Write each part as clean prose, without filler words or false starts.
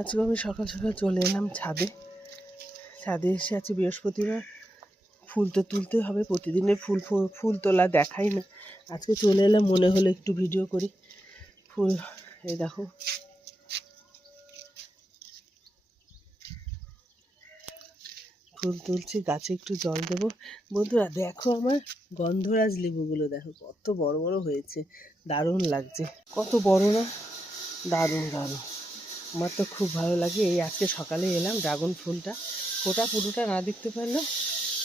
আজকে আমি সকাল সকাল চলে এলাম ছাদে। ছাদে এসে আছি বৃহস্পতিবার, ফুল তো তুলতে হবে, প্রতিদিনের ফুল তোলা দেখাই না। আজকে চলে এলাম, মনে হলো একটু ভিডিও করি। ফুল এই দেখো, ফুল তুলছি, গাছে একটু জল দেবো। বন্ধুরা দেখো আমার গন্ধরাজ লেবুগুলো, দেখো কত বড় বড় হয়েছে, দারুণ লাগছে। কত বড় না, দারুণ দারুণ। আমার তো খুব ভালো লাগে। এই আজকে সকালে এলাম, ড্রাগন ফুলটা ফোটা পুরোটা না দেখতে পারলাম,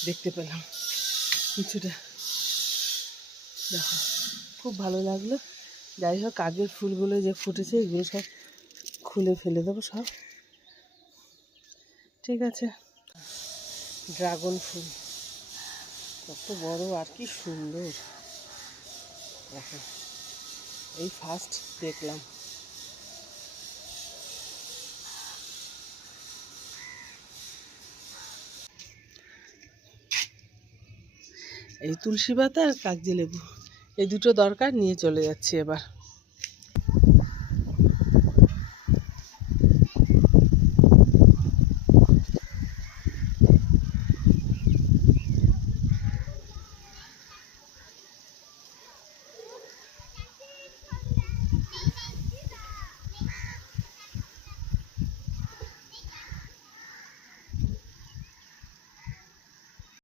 দেখতে পেলাম কিছুটা, দেখো খুব ভালো লাগলো। যাই হোক, আগের ফুলগুলো যে ফুটেছে এগুলো সব খুলে ফেলে দেবো সব, ঠিক আছে। ড্রাগন ফুল কত বড় আর কি সুন্দর, দেখো এই ফার্স্ট দেখলাম। এই তুলসী পাতা আর কাগজি লেবু, এই দুটো দরকার, নিয়ে চলে যাচ্ছি এবার।